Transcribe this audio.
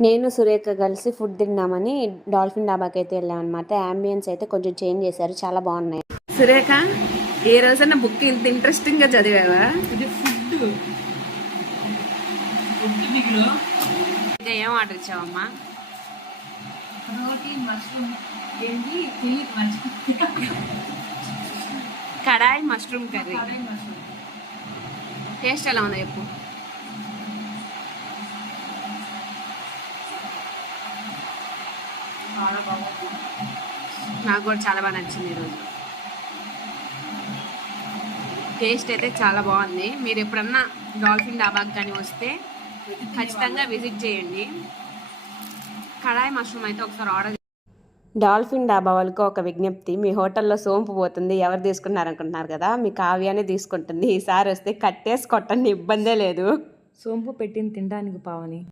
నేను సురేఖ కలిసి food తిన్నామని dolphin డాబాకి అయితే వెళ్ళామన్నమాట. అంబియన్స్ అయితే కొంచెం చేంజ్ చేశారు. చాలా బాగున్నాయి. సురేఖ ఏ రోజన్నా బుక్ ఇంత ఇంట్రెస్టింగ్గా చదివావా? ఏం order ఇచ్చావమ్మా? Kadai mushroom curry mushroom taste ఎలా ఉందో చెప్పు. చాలా బాగుంది. నాకు కూడా చాలా బాగా నచ్చింది ఈరోజు టేస్ట్ అయితే చాలా బాగుంది. మీరు ఎప్పుడన్నా డాల్ఫిన్ డాబాకి కానీ వస్తే ఖచ్చితంగా విజిట్ చేయండి. కడాయి మష్రూమ్ అయితే ఒకసారి ఆర్డర్ డాల్ఫిన్ డాబా వాళ్ళకి ఒక విజ్ఞప్తి. మీ హోటల్లో సోంపు పోతుంది ఎవరు తీసుకున్నారనుకుంటున్నారు కదా? మీ కావ్యానే తీసుకుంటుంది. ఈసారి వస్తే కట్టేసి కొట్టండి ఇబ్బందే లేదు. సోంపు పెట్టింది తినడానికి పావని.